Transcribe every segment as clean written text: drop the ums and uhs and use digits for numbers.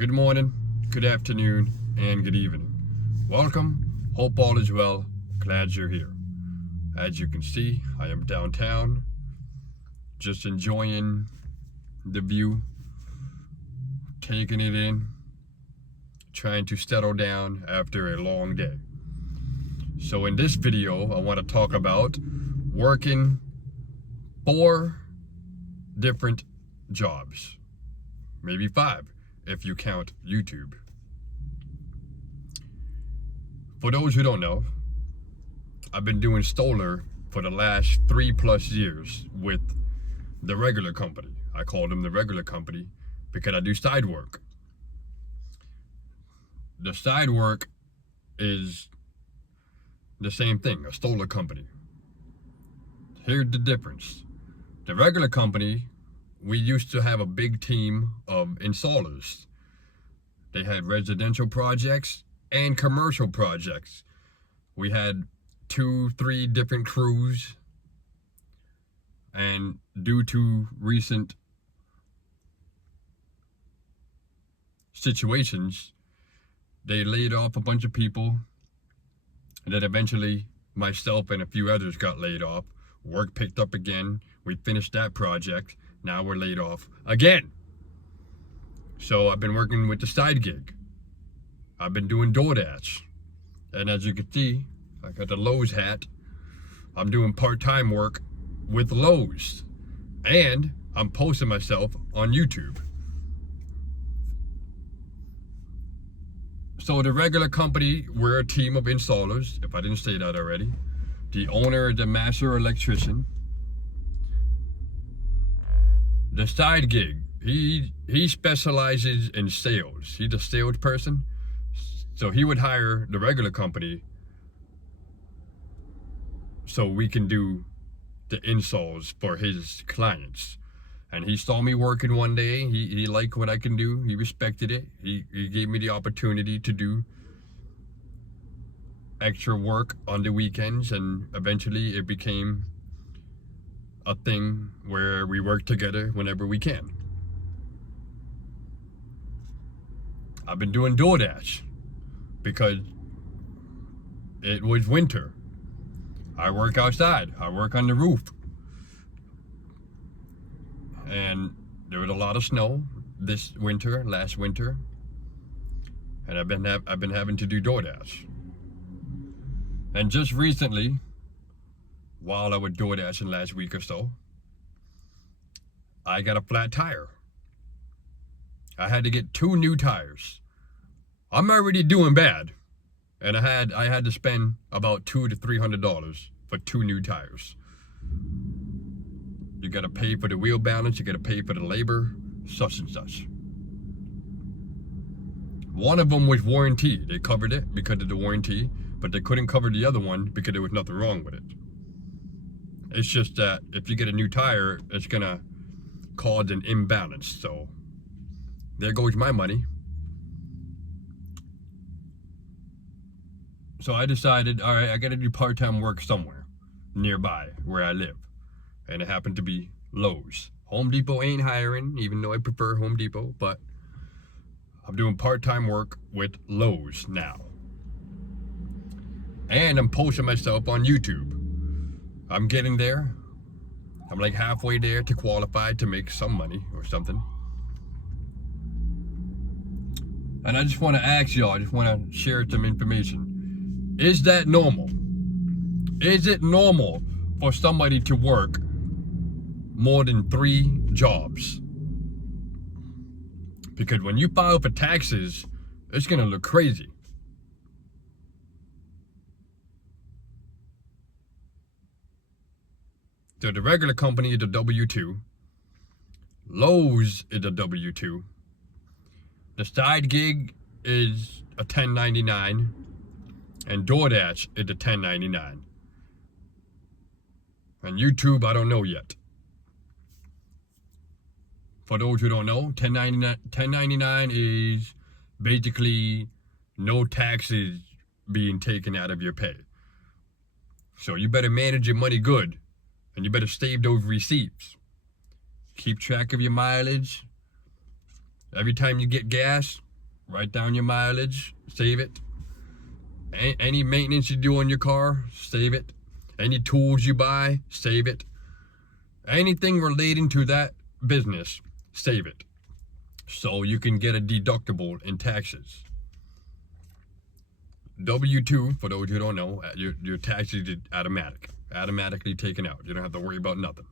Good morning, good afternoon, and good evening. Welcome. Hope all is well. Glad you're here. As you can see, I am downtown, just enjoying the view, taking it in, trying to settle down after a long day. So in this video, I want to talk about working 4 different jobs, maybe 5 if you count YouTube. For those who don't know, I've been doing Stoller for the last 3+ years with the regular company. I call them the regular company because I do side work. The side work is the same thing, a Stoller company. Here's the difference. The regular company, we used to have a big team of installers. They had residential projects and commercial projects. We had 2-3 different crews, and due to recent situations, they laid off a bunch of people, and then eventually myself and a few others got laid off. Work picked up again. We finished that project. Now we're laid off again. So I've been working with the side gig. I've been doing DoorDash. And as you can see, I got the Lowe's hat. I'm doing part-time work with Lowe's. And I'm posting myself on YouTube. So the regular company, we're a team of installers, if I didn't say that already. The owner is the master electrician. The side gig, he specializes in sales. He's a salesperson. So he would hire the regular company so we can do the installs for his clients. And he saw me working one day. He liked what I can do. He respected it. He gave me the opportunity to do extra work on the weekends, and eventually it became a thing where we work together whenever we can. I've been doing DoorDash because it was winter. I work outside. I work on the roof. And there was a lot of snow this winter, last winter. And I've been having to do DoorDash. And just recently, while I was DoorDashing last week or so, I got a flat tire. I had to get 2 new tires. I'm already doing bad, and I had to spend about $200 to $300 for 2 new tires. You gotta pay for the wheel balance, you gotta pay for the labor, such and such. One of them was warranty. They covered it because of the warranty, but they couldn't cover the other one because there was nothing wrong with it. It's just that if you get a new tire, it's gonna cause an imbalance. So there goes my money. So I decided, all right, I gotta do part-time work somewhere nearby where I live. And it happened to be Lowe's. Home Depot ain't hiring, even though I prefer Home Depot, but I'm doing part-time work with Lowe's now. And I'm posting myself on YouTube. I'm getting there. I'm like halfway there to qualify to make some money or something. And I just want to ask y'all, I just want to share some information. Is that normal? Is it normal for somebody to work more than 3 jobs? Because when you file for taxes, it's going to look crazy. So the regular company is a W-2. Lowe's is a W-2. The side gig is a 1099. And DoorDash is a 1099. And YouTube, I don't know yet. For those who don't know, 1099 is basically no taxes being taken out of your pay. So you better manage your money good, and you better save those receipts. Keep track of your mileage. Every time you get gas, Write down your mileage, save it. Any maintenance you do on your car, save it. Any tools you buy, save it. Anything relating to that business, save it. So you can get a deductible in taxes. W-2, for those who don't know, your taxes are automatically taken out. You don't have to worry about nothing.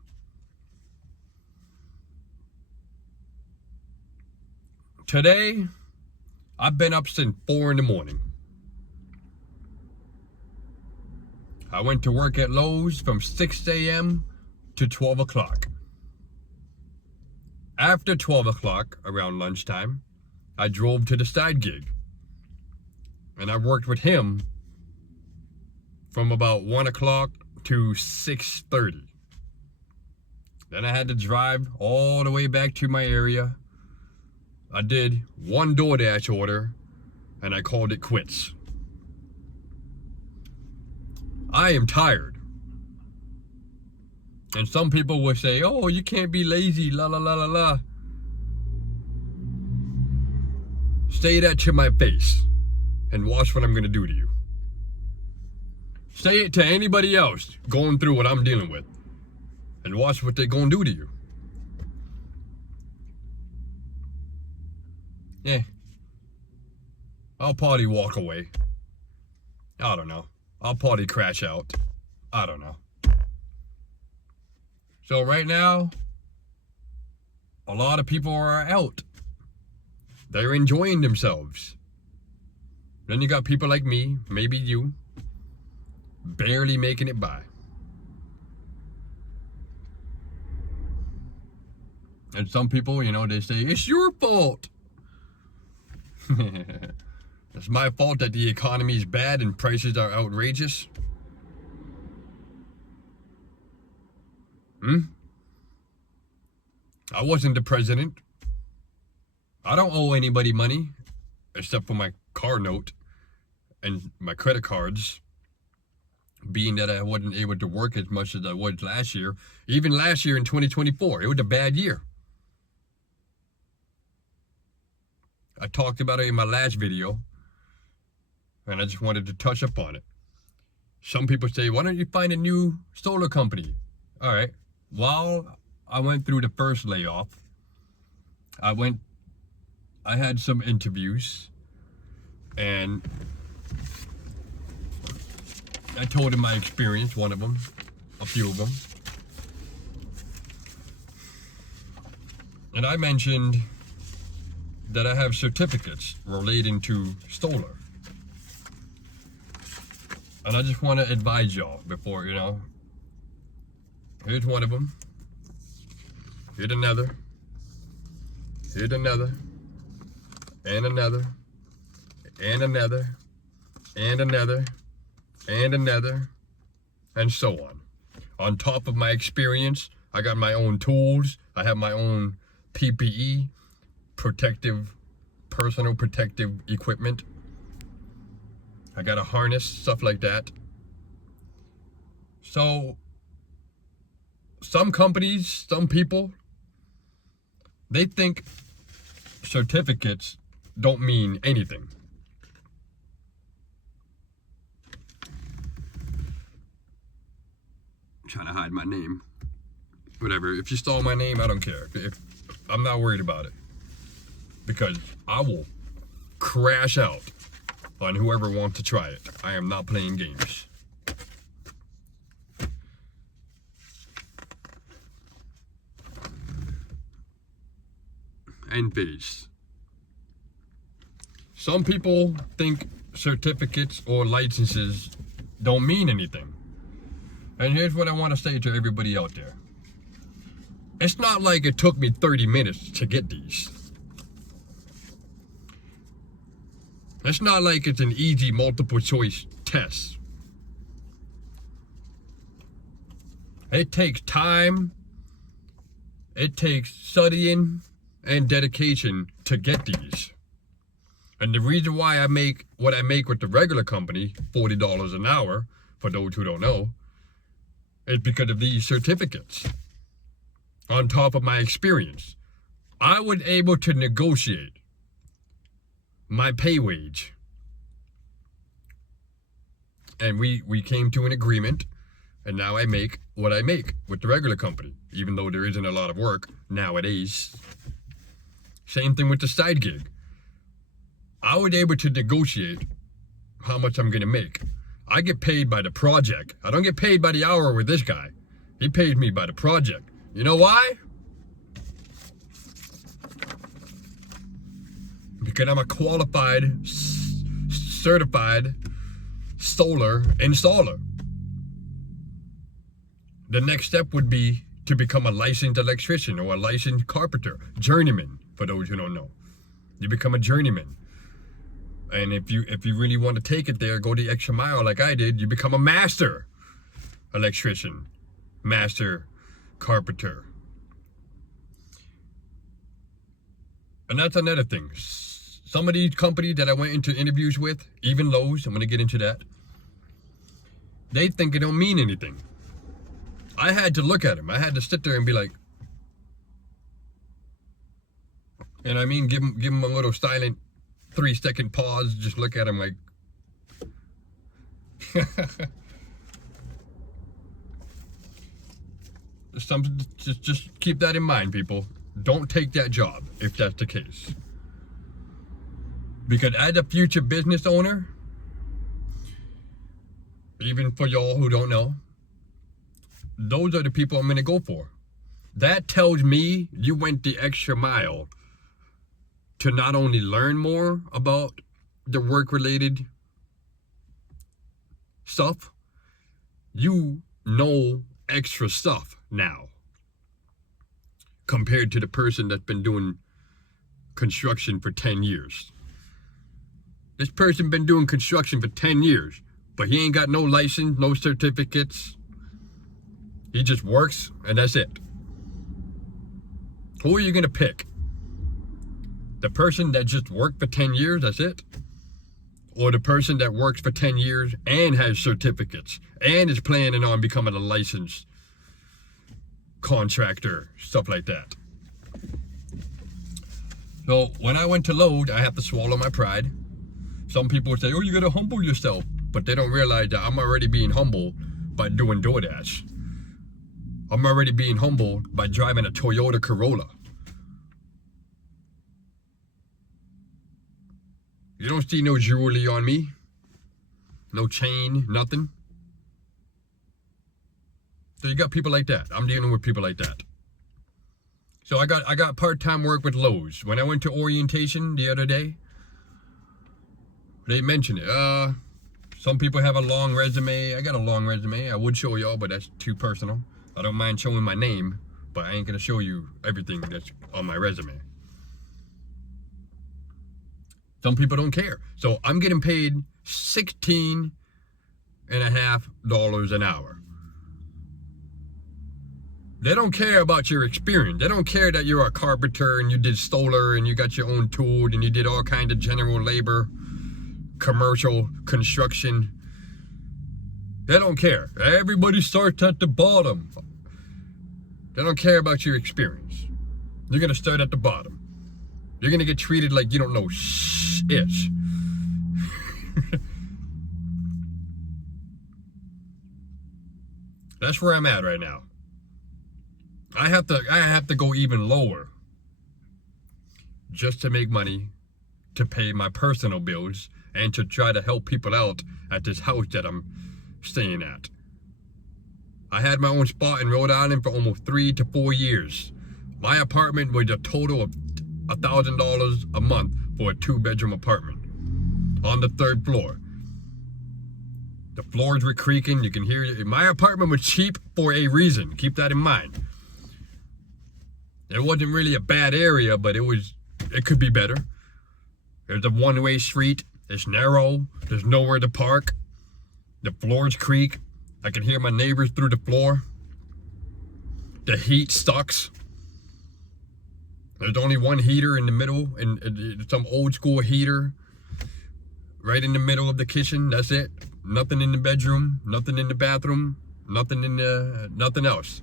Today, I've been up since 4 in the morning. I went to work at Lowe's from 6 a.m. to 12 o'clock. After 12 o'clock, around lunchtime, I drove to the side gig. And I worked with him from about 1 o'clock to 6:30. Then I had to drive all the way back to my area. I did one DoorDash order, and I called it quits. I am tired. And some people will say, oh, you can't be lazy, la la la la la. Say that to my face and watch what I'm going to do to you. Say it to anybody else going through what I'm dealing with and watch what they're going to do to you. Yeah. I'll probably walk away. I don't know. I'll probably crash out. I don't know. So right now, a lot of people are out. They're enjoying themselves. Then you got people like me, maybe you, barely making it by. And some people, they say, it's your fault. It's my fault that the economy is bad and prices are outrageous. I wasn't the president. I don't owe anybody money, except for my car note and my credit cards, being that I wasn't able to work as much as I was last year. Even last year in 2024, it was a bad year. I talked about it in my last video, and I just wanted to touch up on it. Some people say, why don't you find a new solar company? All right. While I went through the first layoff, I had some interviews, and I told him my experience, one of them, a few of them. And I mentioned that I have certificates relating to solar. And I just want to advise y'all before, here's one of them. Here's another. Here's another. And another. And another. And another. And another. And so on. On top of my experience, I got my own tools. I have my own PPE, personal protective equipment. I got a harness, stuff like that. So, some companies, some people, they think certificates don't mean anything. I'm trying to hide my name. Whatever, if you stole my name, I don't care. I'm not worried about it. Because I will crash out on whoever wants to try it. I am not playing games. Enphase. Some people think certificates or licenses don't mean anything. And here's what I want to say to everybody out there. It's not like it took me 30 minutes to get these. It's not like it's an easy multiple choice test. It takes time, it takes studying and dedication to get these. And the reason why I make what I make with the regular company, $40 an hour, for those who don't know, is because of these certificates. On top of my experience, I was able to negotiate my pay wage. And we came to an agreement, and now I make what I make with the regular company, even though there isn't a lot of work nowadays. Same thing with the side gig. I was able to negotiate how much I'm gonna make. I get paid by the project. I don't get paid by the hour with this guy. He paid me by the project. You know why? Because I'm a qualified, certified solar installer. The next step would be to become a licensed electrician or a licensed carpenter, journeyman, for those who don't know. You become a journeyman. And if you really want to take it there, go the extra mile like I did, you become a master electrician, master carpenter. And that's another thing. Some of these companies that I went into interviews with, even Lowe's, I'm going to get into that, they think it don't mean anything. I had to look at them. I had to sit there and be like, and I mean, give them a little silent 3-second pause, just look at them like, just keep that in mind, people. Don't take that job if that's the case. Because as a future business owner, even for y'all who don't know, those are the people I'm going to go for. That tells me you went the extra mile to not only learn more about the work-related stuff, you know extra stuff now compared to the person that's been doing construction for 10 years. This person been doing construction for 10 years, but he ain't got no license, no certificates. He just works, and that's it. Who are you gonna pick? The person that just worked for 10 years, that's it? Or the person that works for 10 years and has certificates and is planning on becoming a licensed contractor, stuff like that. So when I went to Lowe's, I have to swallow my pride. Some people say, oh, you gotta humble yourself. But they don't realize that I'm already being humble by doing DoorDash. I'm already being humble by driving a Toyota Corolla. You don't see no jewelry on me. No chain, nothing. So you got people like that. I'm dealing with people like that. So I got part-time work with Lowe's. When I went to orientation the other day, they mentioned it. Some people have a long resume. I got a long resume. I would show y'all, but that's too personal. I don't mind showing my name, but I ain't gonna show you everything that's on my resume. Some people don't care. So I'm getting paid $16.50 an hour. They don't care about your experience. They don't care that you're a carpenter and you did solar and you got your own tool and you did all kinds of general labor, commercial construction. They don't care. Everybody starts at the bottom. They don't care about your experience. You're gonna start at the bottom. You're gonna get treated like you don't know shit. That's where I'm at right now. I have to go even lower just to make money to pay my personal bills and to try to help people out at this house that I'm staying at. I had my own spot in Rhode Island for almost 3 to 4 years. My apartment was a total of $1,000 a month for a 2-bedroom apartment on the 3rd floor. The floors were creaking. You can hear it. My apartment was cheap for a reason. Keep that in mind. It wasn't really a bad area, but it could be better. There's a one-way street. It's narrow. There's nowhere to park. The floors creak. I can hear my neighbors through the floor. The heat sucks. There's only one heater in the middle, and some old school heater right in the middle of the kitchen. That's it. Nothing in the bedroom, nothing in the bathroom, nothing else.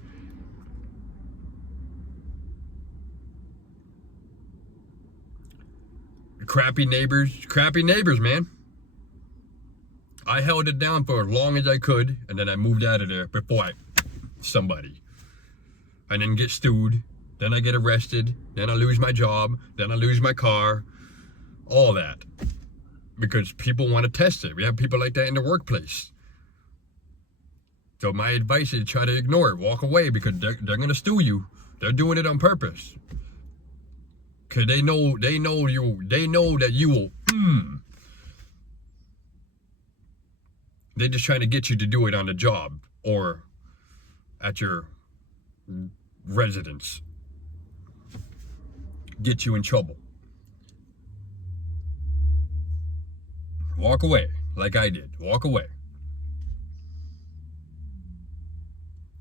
Crappy neighbors, man. I held it down for as long as I could, and then I moved out of there before somebody. I didn't get sued, then I get arrested, then I lose my job, then I lose my car, all that. Because people want to test it. We have people like that in the workplace. So my advice is try to ignore it, walk away, because they're going to sue you. They're doing it on purpose. Because they know that you will, They're just trying to get you to do it on the job or at your residence. Get you in trouble. Walk away, like I did. Walk away.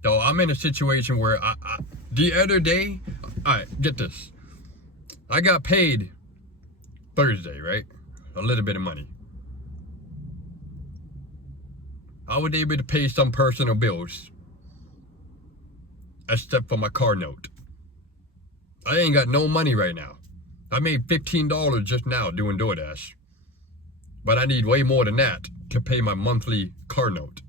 So I'm in a situation where the other day, alright, get this. I got paid Thursday, right? A little bit of money. I was able to pay some personal bills, except for my car note. I ain't got no money right now. I made $15 just now doing DoorDash. But I need way more than that to pay my monthly car note.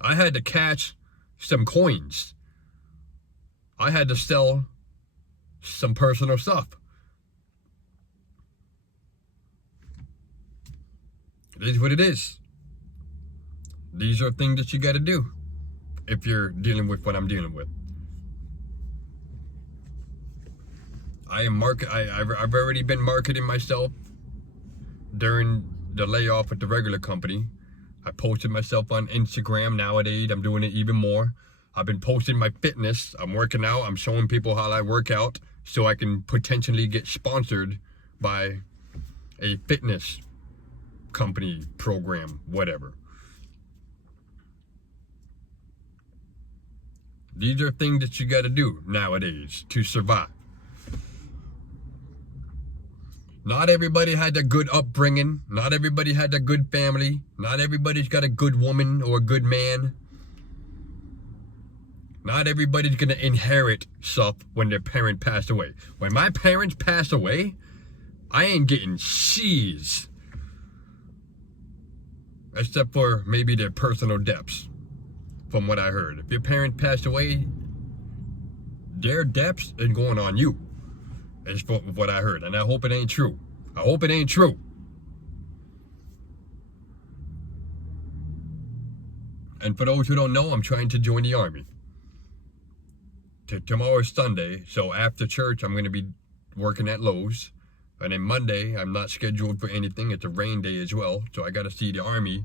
I had to cash some coins. I had to sell some personal stuff. It is what it is. These are things that you got to do if you're dealing with what I'm dealing with. I've already been marketing myself during the layoff at the regular company. I posted myself on Instagram. Nowadays, I'm doing it even more. I've been posting my fitness. I'm working out. I'm showing people how I work out so I can potentially get sponsored by a fitness company, program, whatever. These are things that you got to do nowadays to survive. Not everybody had a good upbringing. Not everybody had a good family. Not everybody's got a good woman or a good man. Not everybody's going to inherit stuff when their parent passed away. When my parents passed away, I ain't getting C's. Except for maybe their personal debts, from what I heard. If your parent passed away, their debts is going on you. Is what I heard, and I hope it ain't true. I hope it ain't true. And for those who don't know, I'm trying to join the Army. Tomorrow is Sunday, so after church, I'm going to be working at Lowe's. And then Monday, I'm not scheduled for anything. It's a rain day as well, so I got to see the Army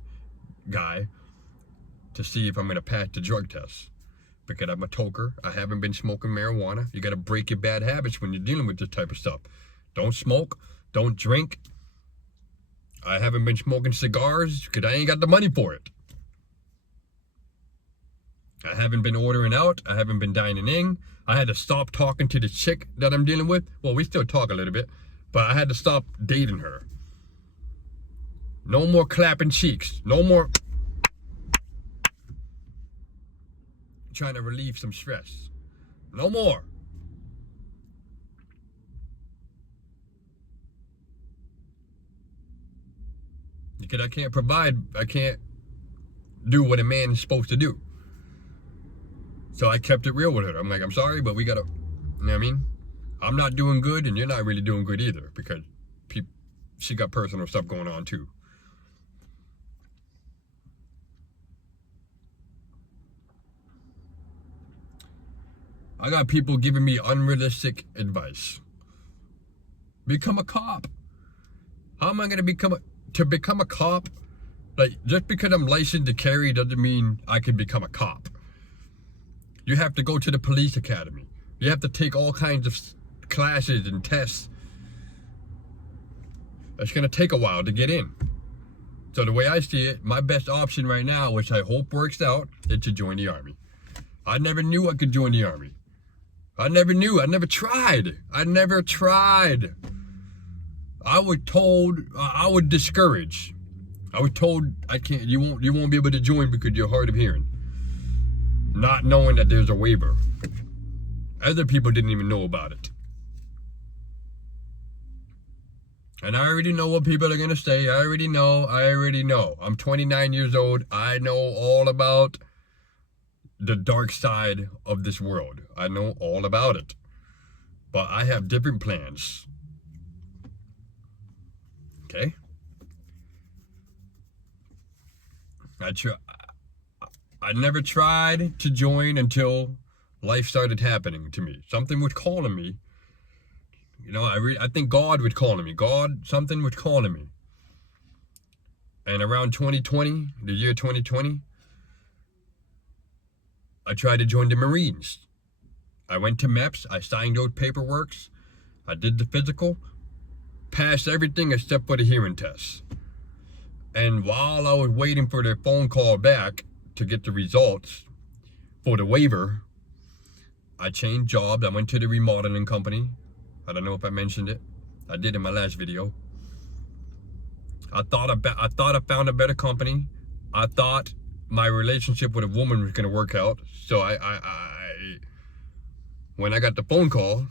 guy to see if I'm going to pass the drug test. Because I'm a toker. I haven't been smoking marijuana. You got to break your bad habits when you're dealing with this type of stuff. Don't smoke. Don't drink. I haven't been smoking cigars because I ain't got the money for it. I haven't been ordering out. I haven't been dining in. I had to stop talking to the chick that I'm dealing with. Well, we still talk a little bit, but I had to stop dating her. No more clapping cheeks. No more trying to relieve some stress. No more. Because I can't do what a man is supposed to do. So I kept it real with her. I'm like, I'm sorry, but we gotta, you know what I mean? I'm not doing good and you're not really doing good either, because she got personal stuff going on too. I got people giving me unrealistic advice. Become a cop. How am I going to become a cop? Like, just because I'm licensed to carry doesn't mean I can become a cop. You have to go to the police academy. You have to take all kinds of classes and tests. It's going to take a while to get in. So the way I see it, my best option right now, which I hope works out, is to join the Army. I never knew I could join the Army. I never knew. I never tried. I was told, I was discouraged. I was told, you won't be able to join because you're hard of hearing. Not knowing that there's a waiver. Other people didn't even know about it. And I already know what people are going to say. I already know. I'm 29 years old. I know all about the dark side of this world. I know all about it. But I have different plans. Okay? I never tried to join until life started happening to me. Something was calling me. You know, I think God was calling me. Something was calling me. And around 2020, the year 2020, I tried to join the Marines. I went to MEPS. I signed those paperworks. I did the physical. Passed everything except for the hearing test. And while I was waiting for their phone call back to get the results for the waiver, I changed jobs. I went to the remodeling company. I don't know if I mentioned it. I did in my last video. I thought I found a better company. I thought my relationship with a woman was gonna work out. So when I got the phone call,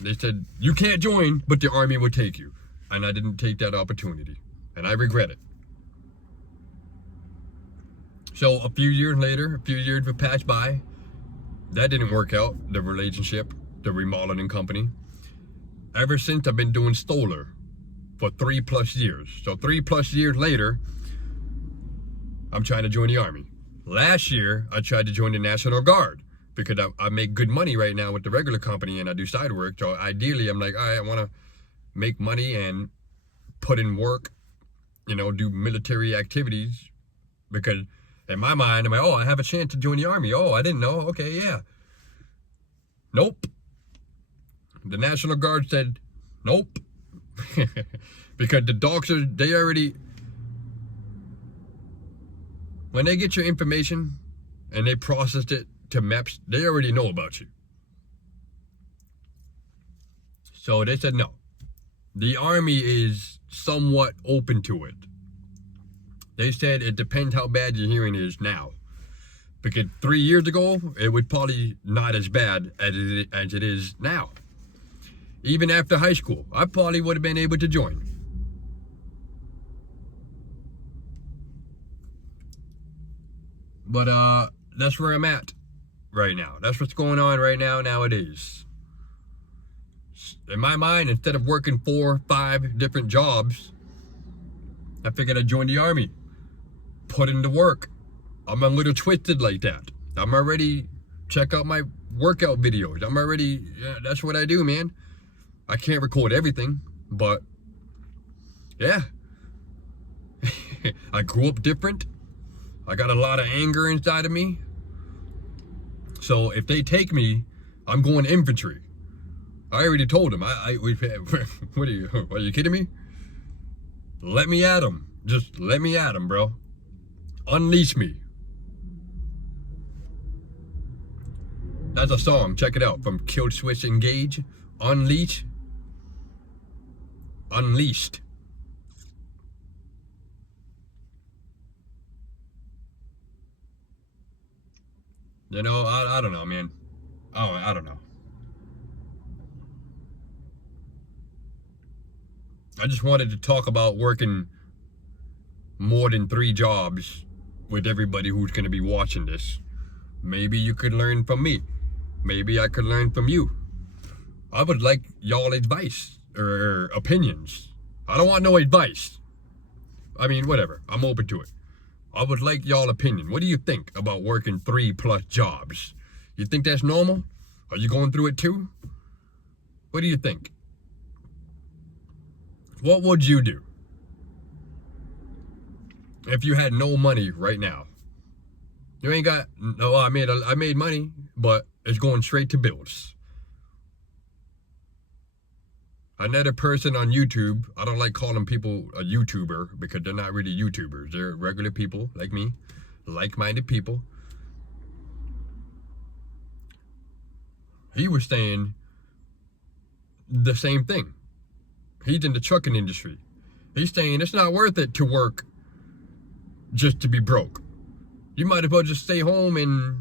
they said, you can't join, but the Army will take you. And I didn't take that opportunity. And I regret it. So a few years would pass by. That didn't work out, the relationship, the remodeling company. Ever since, I've been doing Stoller for 3+ years. So 3+ years later, I'm trying to join the Army. Last year, I tried to join the National Guard because I make good money right now with the regular company and I do side work. So ideally, I'm like, all right, I want to make money and put in work, you know, do military activities, because in my mind, I'm like, oh, I have a chance to join the Army. Oh, I didn't know. Okay, yeah. Nope. The National Guard said, nope. Because the doctors, when they get your information and they processed it to MEPS, they already know about you. So they said no. The Army is somewhat open to it. They said it depends how bad your hearing is now. Because 3 years ago, it was probably not as bad as it is now. Even after high school, I probably would have been able to join. But that's where I'm at right now. That's what's going on right now nowadays. In my mind, instead of working 4, 5 different jobs, I figured I'd join the Army. Put into work. I'm a little twisted like that. I'm already, check out my workout videos. That's what I do, man. I can't record everything, but yeah. I grew up different. I got a lot of anger inside of me. So if they take me, I'm going infantry. I already told them. What are you kidding me? Let me at them. Just let me at them, bro. Unleash me. That's a song. Check it out. From Killswitch Engage. Unleash. Unleashed. You know, I don't know, man. Oh, I don't know. I just wanted to talk about working more than 3 jobs with everybody who's going to be watching this. Maybe you could learn from me. Maybe I could learn from you. I would like y'all advice or opinions. I don't want no advice. I mean, whatever. I'm open to it. I would like y'all opinion. What do you think about working 3+ jobs? You think that's normal? Are you going through it too? What do you think? What would you do if you had no money right now? You ain't got, no, I made money, but it's going straight to bills. Another person on YouTube, I don't like calling people a YouTuber because they're not really YouTubers. They're regular people like me, like-minded people. He was saying the same thing. He's in the trucking industry. He's saying it's not worth it to work just to be broke. You might as well just stay home and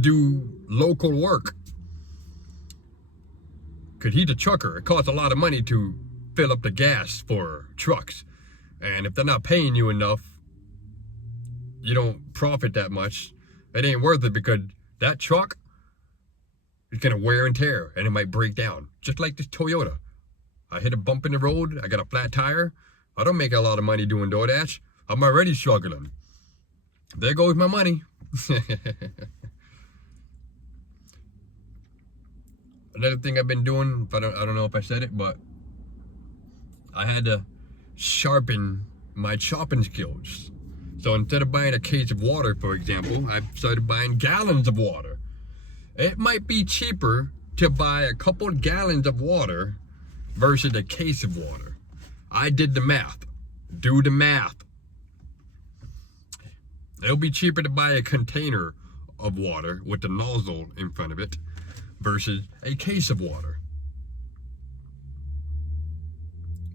do local work Because he's a trucker. It costs a lot of money to fill up the gas for trucks. And if they're not paying you enough, you don't profit that much. It ain't worth it, because that truck is going to wear and tear, and it might break down. Just like this Toyota. I hit a bump in the road. I got a flat tire. I don't make a lot of money doing DoorDash. I'm already struggling. There goes my money. Another thing I've been doing, I don't know if I said it, but I had to sharpen my chopping skills. So instead of buying a case of water, for example, I started buying gallons of water. It might be cheaper to buy a couple gallons of water versus a case of water. I did the math. Do the math. It'll be cheaper to buy a container of water with the nozzle in front of it versus a case of water.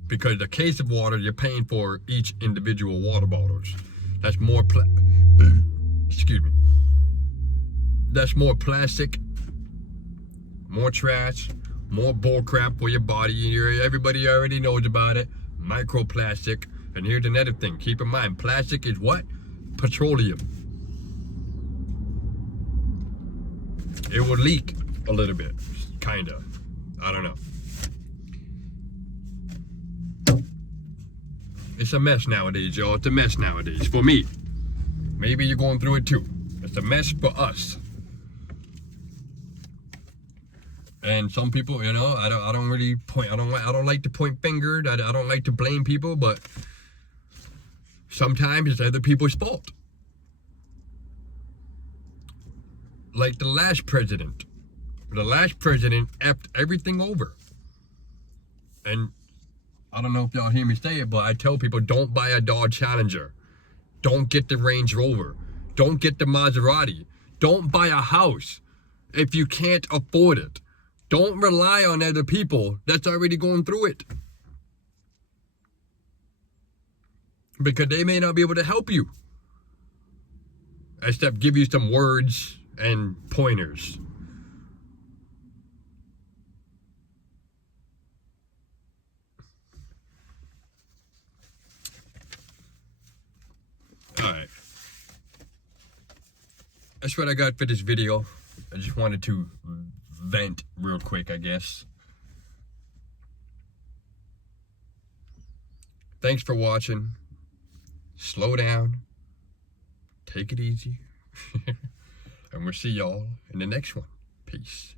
Because a case of water, you're paying for each individual water bottles. That's more excuse me. That's more plastic, more trash, more bull crap for your body. Everybody already knows about it. Microplastic. And here's another thing. Keep in mind, plastic is what? Petroleum. It will leak a little bit. Kinda. I don't know. It's a mess nowadays, y'all. It's a mess nowadays. For me. Maybe you're going through it too. It's a mess for us. And some people, you know, I don't really point. I don't like to point fingers. I don't like to blame people, but sometimes it's other people's fault. Like the last president. The last president effed everything over. And I don't know if y'all hear me say it, but I tell people, don't buy a Dodge Challenger. Don't get the Range Rover. Don't get the Maserati. Don't buy a house if you can't afford it. Don't rely on other people that's already going through it. Because they may not be able to help you. Except give you some words and pointers. Alright. That's what I got for this video. I just wanted to vent real quick, I guess. Thanks for watching. Slow down. Take it easy. And we'll see y'all in the next one. Peace.